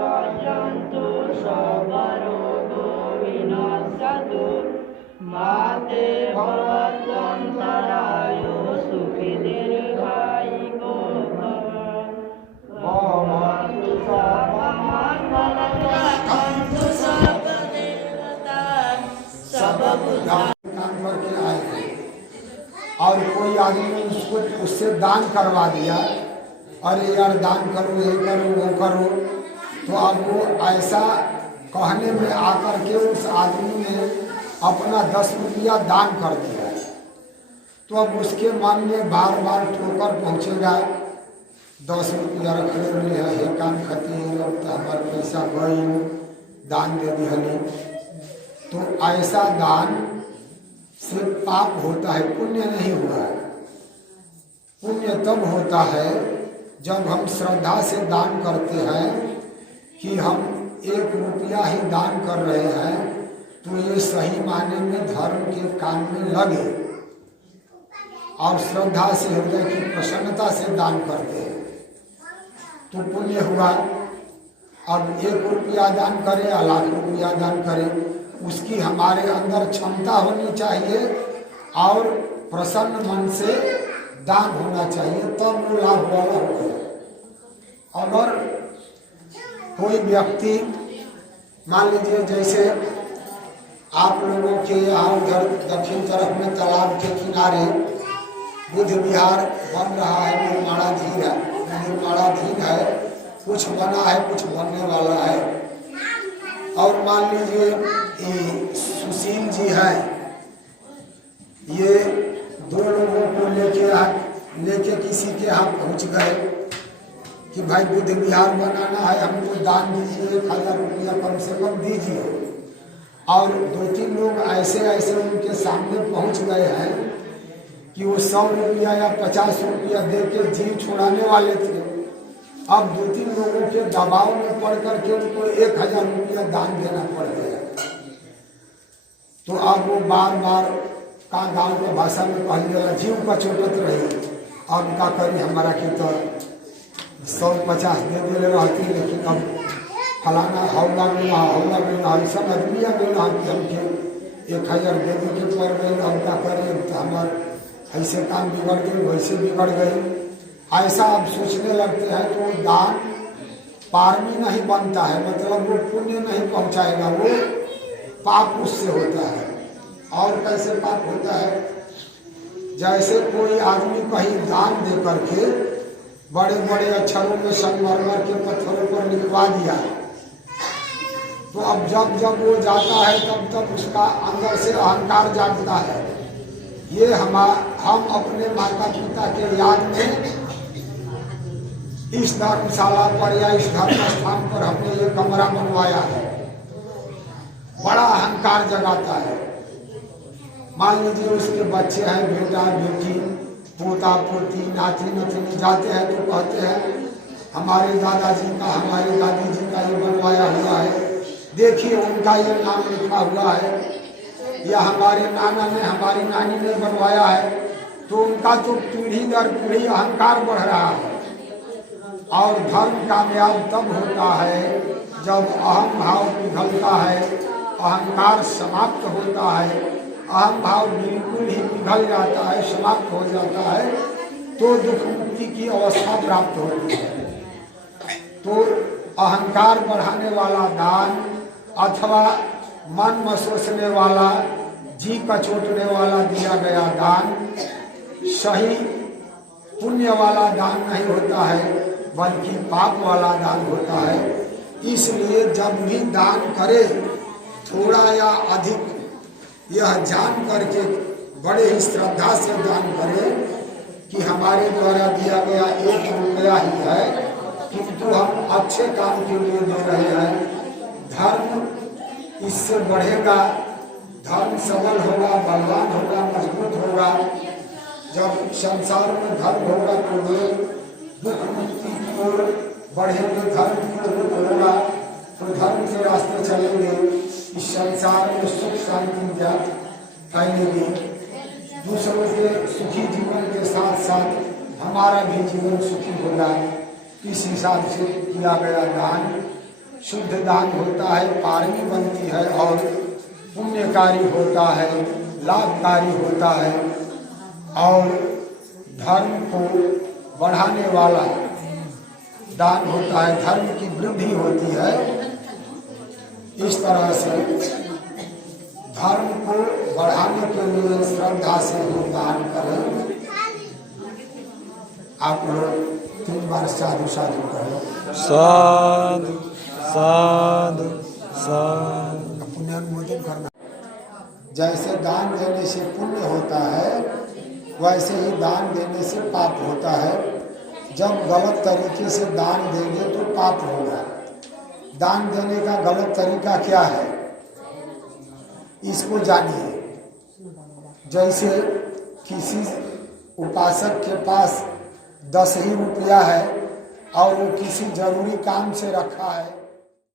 राजन्तु सर्वरोगो विनाशतु माते भवत्वन्तराय सुखी दीर्घायुको भवन्तु सर्वमङ्गलं सर्वदेवता सर्वभूता। काम करके आए और कोई आदमी उससे दान करवा दिया, अरे यार दान करो, ये करो, वो करो, तो अब वो ऐसा कहने में आकर के उस आदमी ने अपना 10 रुपया दान कर दिया, तो अब उसके मन में बार बार ठोकर पहुँचेगा। 10 रुपया रख ले है काम खाती हमारे पैसा गई दान दे दिहली, तो ऐसा दान से पाप होता है, पुण्य नहीं हुआ है। पुण्य तब होता है जब हम श्रद्धा से दान करते हैं कि हम 1 रुपया ही दान कर रहे हैं, तो ये सही मायने में धर्म के काम में लगे और श्रद्धा से हृदय की प्रसन्नता से दान करते हैं तो पुण्य हुआ। अब 1 रुपया दान करे या लाख रुपया दान करे, उसकी हमारे अंदर क्षमता होनी चाहिए और प्रसन्न मन से दान होना चाहिए, तब वो लाभ वाला होगा। अगर कोई व्यक्ति मान लीजिए जैसे आप लोगों के यहाँ उधर दक्षिण तरफ में तालाब के किनारे बुद्ध विहार बन रहा है, निर्माणाधीन है, कुछ बना है, कुछ बनने वाला है। और मान लीजिए सुशील जी हैं, ये 2 लोगों को लेके किसी के यहाँ पहुँच गए कि भाई बुद्ध विहार बनाना है, हमको दान दीजिए, 1000 रुपया कम से कम दीजिए। और 2-3 लोग ऐसे उनके सामने पहुँच गए हैं कि वो 100 रुपया या 50 रुपया दे के जीव छुड़ाने वाले थे। अब 2-3 लोगों के दबाव में पड़ करके उनको 1000 रुपया दान देना पड़ गया। तो अब वो बार बार का गाँव के भाषा में कह दिया जीव का चोटत रही, अब का करी हमारा की तो 150 दे दिले रहती, लेकिन अब फलाना हौला में सब आदमी मिला हमके 1000 दे के पड़ गई, अब का करें तो हमारे ऐसे काम बिगड़ गए, वैसे बिगड़ गए, ऐसा अब सोचने लगते हैं। तो दान पारमी नहीं बनता है, मतलब वो पुण्य नहीं पहुंचाएगा, वो पाप उससे होता है। और कैसे पाप होता है? जैसे कोई आदमी कहीं दान दे करके बड़े बड़े अक्षरों में संगमरमर के पत्थरों पर लिखवा दिया, तो अब जब वो जाता है तब उसका अंदर से अहंकार जागता है। ये हम अपने माता पिता के याद में इस धर्मशाला पर या इस धर्म स्थान पर हमने ये कमरा बनवाया है, बड़ा अहंकार जगाता है। मान लीजिए उसके बच्चे हैं, बेटा बेटी, पोता पोती, नाती नतनी जाते हैं तो कहते हैं हमारे दादाजी का, हमारे दादी जी का ये बनवाया हुआ है, देखिए उनका ये नाम लिखा हुआ है, या हमारे नाना ने, हमारी नानी ने बनवाया है। तो उनका तो पीढ़ी दर पीढ़ी अहंकार बढ़ रहा है। और धर्म कामयाब तब होता है जब अहम भाव पिघलता है, अहंकार समाप्त होता है, अहम भाव बिल्कुल ही पिघल जाता है, समाप्त हो जाता है, तो दुख मुक्ति की अवस्था प्राप्त होती है। तो अहंकार बढ़ाने वाला दान अथवा मन मसोसने वाला, जी कचोटने वाला दिया गया दान सही पुण्य वाला दान नहीं होता है, बल्कि पाप वाला दान होता है। इसलिए जब भी दान करे थोड़ा या अधिक, यह जान करके बड़े ही श्रद्धा से दान करे कि हमारे द्वारा दिया गया 1 रुपया ही है, किंतु हम अच्छे काम के लिए दे रहे हैं। धर्म इससे बढ़ेगा, धर्म सबल होगा, बलवान होगा, मजबूत होगा। जब संसार में धर्म होगा तो लोग दुख मुक्ति की ओर बढ़ेंगे, धर्म की ओर होगा तो धर्म के रास्ते चलेंगे। इस संसार में सुख शांति फैलेगी, दूसरों के सुखी जीवन के साथ साथ हमारा भी जीवन सुखी होगा। इस हिसाब से किया गया दान शुद्ध दान होता है, पारमी बनती है और पुण्यकारी होता है, लाभकारी होता है और धर्म को बढ़ाने वाला दान होता है, धर्म की वृद्धि होती है। इस तरह से धर्म को बढ़ाने के लिए श्रद्धा से हम दान करें। आप लोग 3 बार साधु साधु करो। साधु साधु साधु। पुण्यानुमोदन करना। जैसे दान देने से पुण्य होता है, वैसे ही दान देने से पाप होता है। जब गलत तरीके से दान देंगे तो पाप होगा। दान देने का गलत तरीका क्या है, इसको जानिए। जैसे किसी उपासक के पास 10 ही रुपया है और वो किसी जरूरी काम से रखा है,